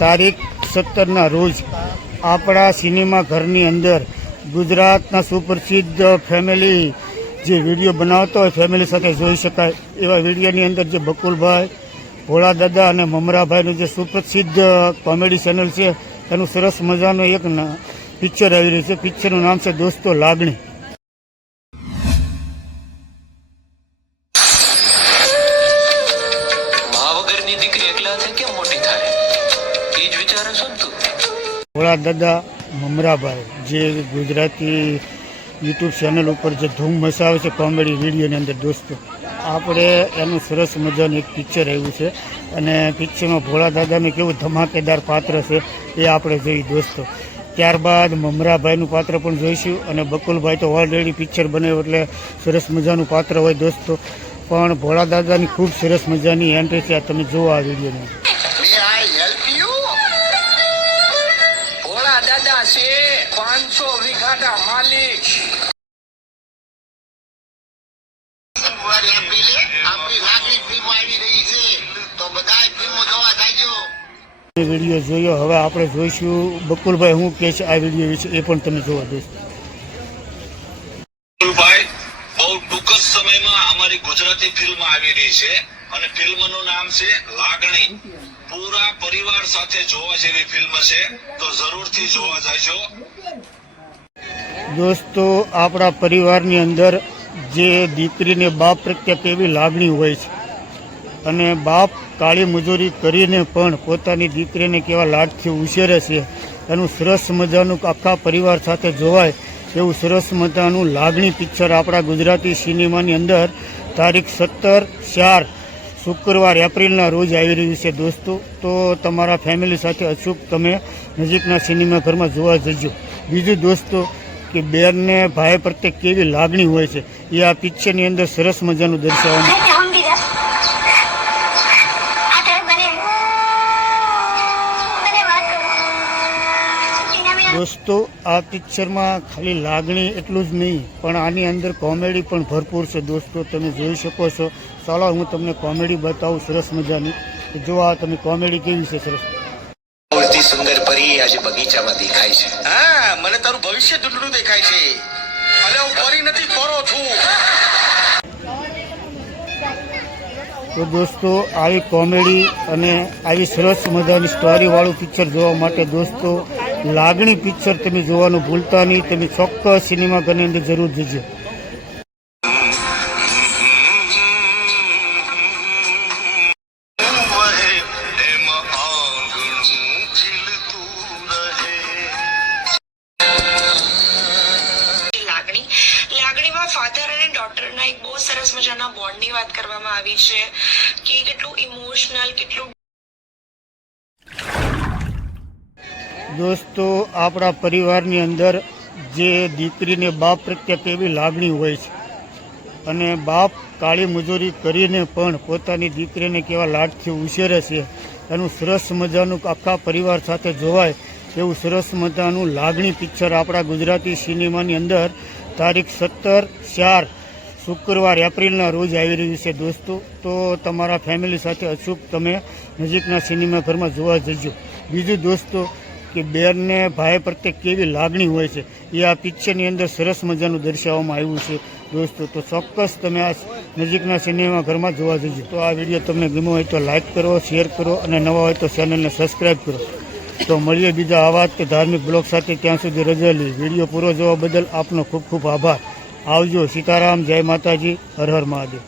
તારીખ 17 રોજ આપણા સિનેમા ઘરની અંદર ગુજરાતના સુપ્રસિદ્ધ ફેમિલી જે વિડીયો બનાવતો હોય ફેમિલી સાથે જોઈ શકાય એવા વિડીયોની અંદર જે બકુલભાઈ, ભોળા દાદા અને મમરાભાઈનું જે સુપ્રસિદ્ધ કોમેડી ચેનલ છે એનું સરસ મજાનું એક પિક્ચર આવી રહ્યું છે. પિક્ચરનું નામ છે દોસ્તો લાગણી. ભોળા દાદા, મમરાભાઈ જે ગુજરાતી યુટ્યુબ ચેનલ ઉપર જે ધૂમ મચાવે છે કોમેડી વિડીયોની અંદર દોસ્તો, આપણે એનું સરસ મજાનું એક પિક્ચર આવ્યું છે અને પિક્ચરમાં ભોળા દાદાનું કેવું ધમાકેદાર પાત્ર છે એ આપણે જોઈ દોસ્તો. ત્યારબાદ મમરાભાઈનું પાત્ર પણ જોઈશું અને બકુલભાઈ તો ઓલરેડી પિક્ચર બનાવ્યું એટલે સરસ મજાનું પાત્ર હોય દોસ્તો. પણ ભોળા દાદાની ખૂબ સરસ મજાની એન્ટ્રી છે, તમે જુઓ આ વિડીયોને. દાદા છે 500 વીઘાના માલિક. વિડીયો જોયો, હવે આપણે જોઈશું બકુલભાઈ શું કહે છે આ વિડીયો વિશે, એ પણ તમે જોવા દોસ્તો. બકુલભાઈ બહુ ટૂંક જ સમયમાં અમારી ગુજરાતી ફિલ્મ આવી રહી છે અને ફિલ્મનું નામ છે લાગણી. પૂરા પરિવાર સાથે જોવા જેવી ફિલ્મ છે, તો જરૂરથી જોવા જાજો દોસ્તો. આપણા પરિવારની અંદર જે દીકરીને બાપ પ્રત્યે કેવી લાગણી હોય છે અને બાપ કાળી મજૂરી કરીને પણ પોતાની દીકરીને કેવા લાડથી ઉછેરે છે એનું સરસ મજાનું આખા પરિવાર સાથે જોવાય એવું સરસ મજાનું લાગણી પિક્ચર આપણા ગુજરાતી સિનેમાની અંદર તારીખ 17/4 શુક્રવાર એપ્રિલના રોજ આવી રહ્યું છે દોસ્તો. તો તમારા ફેમિલી સાથે અચૂક તમે નજીકના સિનેમાઘરમાં જોવા જજો. બીજું દોસ્તો કે બેનને ભાઈ પ્રત્યે કેવી લાગણી હોય છે એ આ પિક્ચરની અંદર સરસ મજાનું દર્શાવવામાં. દોસ્તો આ પિક્ચરમાં ખાલી લાગણી એટલું જ નહીં પણ આની અંદર કોમેડી પણ ભરપૂર છે દોસ્તો, તમે જોઈ શકો છો. ચાલો હું તમને કોમેડી બતાવું સરસ મજાની. જો આ તમે કોમેડી કેવી છે સરસ. સૌથી સુંદર પરી આજે બગીચામાં દેખાય છે. હા, મને તારું ભવિષ્ય ધૂંધળું દેખાય છે. અલે હું પરી નથી, પરો છું. તો દોસ્તો આવી કોમેડી અને આવી સરસ મજાની સ્ટોરીવાળું પિક્ચર જોવા માટે દોસ્તો લાગણી પિક્ચર તમે જોવાનું ભૂલતા નહીં. તમે ચોક્કસ સિનેમાઘરની અંદર જરૂર જજો. લાગણીમાં ફાધર અને ડોટરના એક બહુ સરસ મજાના બોન્ડની વાત કરવામાં આવી છે કે કેટલું ઇમોશનલ, કેટલું. દોસ્તો આપણા પરિવારની અંદર જે દીકરીને બાપ પ્રત્યે કેવી લાગણી હોય છે અને બાપ કાળી મજૂરી કરીને પણ પોતાની દીકરીને કેવા લાડથી ઉછેરે છે એનું સરસ મજાનું આખા પરિવાર સાથે જોવાય એવું સરસ મજાનું લાગણી પિક્ચર આપણા ગુજરાતી સિનેમાની અંદર તારીખ 17/4 શુક્રવાર એપ્રિલના રોજ આવી રહ્યું છે દોસ્તો. તો તમારા ફેમિલી સાથે અચૂક તમે નજીકના સિનેમાઘરમાં જોવા જજો. બીજું દોસ્તો કે બેનને ભાઈ પ્રત્યે કેવી લાગણી હોય છે એ આ પિક્ચરની અંદર સરસ મજાનું દર્શાવવામાં આવ્યું છે દોસ્તો. તો ચોક્કસ તમે આ નજીકના સિનેમાઘરમાં જોવા જજો. તો આ વિડીયો તમને ગમ્યો હોય તો લાઇક કરો, શેર કરો અને નવા હોય તો ચેનલને સબસ્ક્રાઈબ કરો. તો મળીએ બીજા આવા કે ધાર્મિક બ્લોગ સાથે. ત્યાં સુધી રજા લઈ. વિડીયો પૂરો જોવા બદલ આપનો ખૂબ ખૂબ આભાર. આવજો. સીતારામ, જય માતાજી, હર હર મહાદેવ.